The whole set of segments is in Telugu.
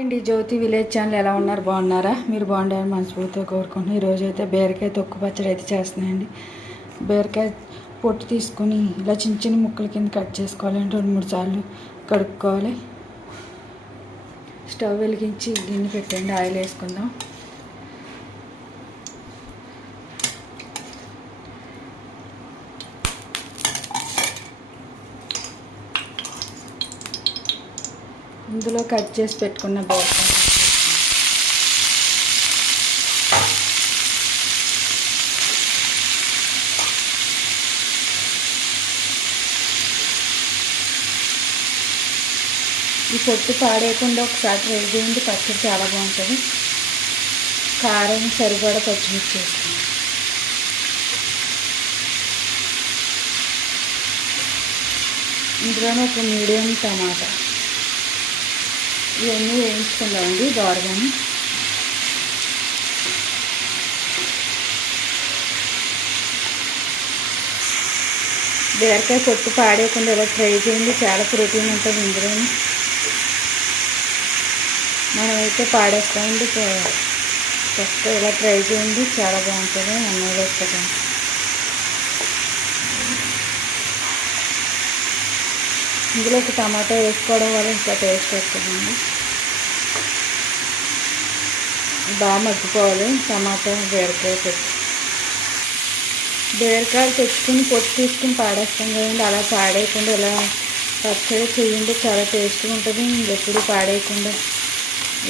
అండి, జ్యోతి విలేజ్ ఛానల్ ఎలా ఉన్నారు? బాగున్నారా? మీరు బాగుండాలని మనస్ఫూర్తిగా కోరుకుంటున్నాను. ఈరోజు అయితే బీరకాయ తొక్కు పచ్చడి అయితే చేస్తున్నాయండి. బీరకాయ పొట్టు తీసుకొని ఇలా చిన్న చిన్న ముక్కల కింద కట్ చేసుకోవాలండి. 2-3 సార్లు కడుక్కోవాలి. స్టవ్ వెలిగించి గిన్నె పెట్టండి. ఆయిల్ వేసుకుందాం. ఇందులో కట్ చేసి పెట్టుకున్న బీరకాయ ఈ పొట్టు పాడేయకుండా ఒకసారి ట్రై చేయండి. పచ్చడి చాలా బాగుంటుంది. కారం సరిపడా పచ్చిమిర్చి వేసుకుందాం. ఇందులోనే ఒక మీడియం టమాటా ఇవన్నీ వేయించుకుందామండి దోరగానే. బీరకాయ పొట్టు పాడేయకుండా ఇలా ట్రై చేయండి. చాలా ప్రోటీన్ ఉంటుంది ఇందులోని. మనమైతే పాడేస్తామండి. ఫస్ట్ ఇలా ట్రై చేయండి, చాలా బాగుంటుంది. అన్నం వేస్తాం. ఇందులోకి టమాటా వేసుకోవడం వల్ల ఇంకా టేస్ట్ వస్తుందండి. బాగా మగ్గిపోవాలి టమాటా బీరకాయ పొట్టు. బీరకాయలు తెచ్చుకుని పొట్టు తీసుకుని పాడేస్తాం కదండి, అలా పాడేయకుండా ఇలా పచ్చడి చేయండి. చాలా టేస్ట్గా ఉంటుంది. ఎప్పుడు పాడేయకుండా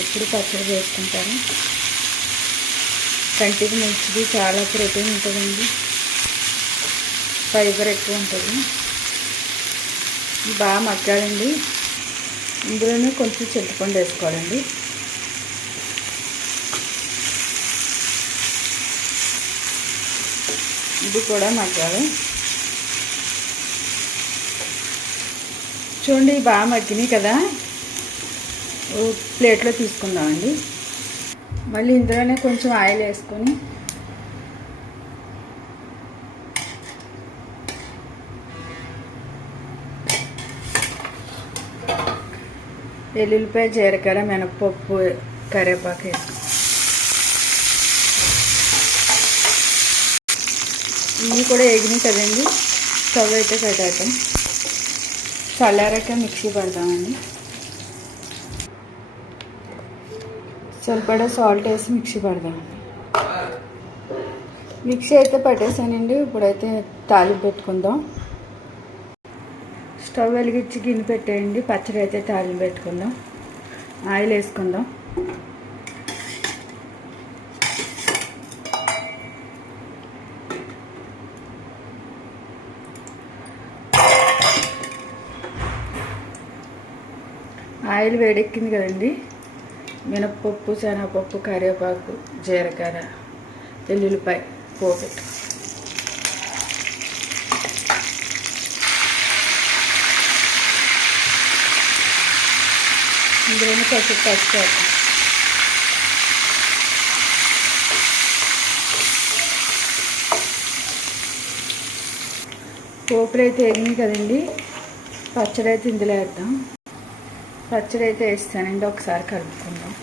ఎప్పుడు పచ్చడి చేసుకుంటారు. కంటికి మంచిది, చాలా ప్రోటీన్ ఉంటుందండి, ఫైబర్ ఎక్కువ ఉంటుంది. బాగా మగ్గాలండి. ఇందులోనే కొంచెం చింతపండు వేసుకోవాలండి. ఇది కూడా మగ్గాలి. చూడండి, బాగా మగ్గినాయి కదా. ప్లేట్లో తీసుకుందామండి. మళ్ళీ ఇందులోనే కొంచెం ఆయిల్ వేసుకొని వెల్లుల్లిపాయ, జీలకర్ర, మినపప్పు, కరివేపాకు వేసుకుంటాం. ఇవి కూడా ఎగినాయి కదండి. స్టవ్ అయితే కట్టాం. చల్లారాక మిక్సీ పడతామండి. సరిపడా సాల్ట్ వేసి మిక్సీ పడదామండి. మిక్సీ అయితే పట్టేసానండి. ఇప్పుడైతే తాలింపు పెట్టుకుందాం. స్టవ్ వెలిగించి గిన్నె పెట్టేయండి. పచ్చడి అయితే తాలింపు పెట్టుకుందాం. ఆయిల్ వేసుకుందాం. ఆయిల్ వేడెక్కింది కదండి. మినప్పప్పు, శనగపప్పు, కరివేపాకు, జీలకర్ర, వెల్లుల్లిపాయ పోపు. ఇందులోనే పసుపు వేస్తాం. పోపులు అయితే వేగినాయి కదండి. పచ్చడి అయితే ఇందులో వేద్దాం. పచ్చడి అయితే వేస్తానండి. ఒకసారి కలుపుకుందాం.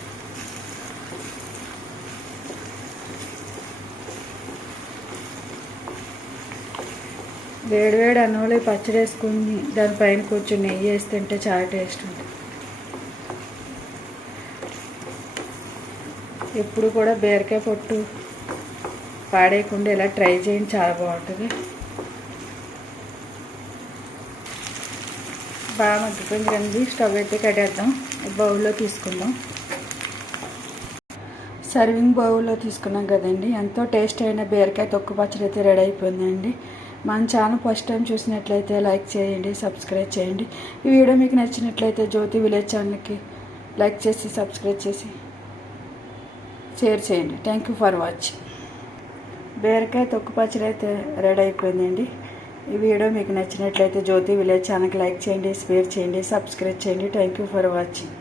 వేడివేడి అన్నంలో పచ్చడి వేసుకుని దానిపైన కొంచెం నెయ్యి వేస్తుంటే చాలా టేస్ట్ ఉంటుంది. ఎప్పుడు కూడా బీరకాయ పొట్టు పాడేయకుండా ఇలా ట్రై చేయండి, చాలా బాగుంటుంది. బాగా మగ్గిపోయింది కదండి. స్టవ్ అయితే కట్టేద్దాం. బౌల్లో తీసుకుందాం. సర్వింగ్ బౌల్లో తీసుకున్నాం కదండి. ఎంతో టేస్ట్ అయిన బీరకాయ తొక్కు పచ్చడి అయితే రెడీ అయిపోయిందండి. మన ఛానల్ ఫస్ట్ టైం చూసినట్లయితే లైక్ చేయండి, సబ్స్క్రైబ్ చేయండి. ఈ వీడియో మీకు నచ్చినట్లయితే జ్యోతి విలేజ్ ఛానల్కి లైక్ చేసి సబ్స్క్రైబ్ చేసి షేర్ చేయండి. Thank you for watching. బీరకాయ తొక్కు పచ్చడి అయితే రెడీ అయిపోయిందండి. ఈ వీడియో మీకు నచ్చినట్లయితే జ్యోతి విలేజ్ ఛానల్కి లైక్ చేయండి, షేర్ చేయండి, సబ్స్క్రైబ్ చేయండి. Thank you for watching.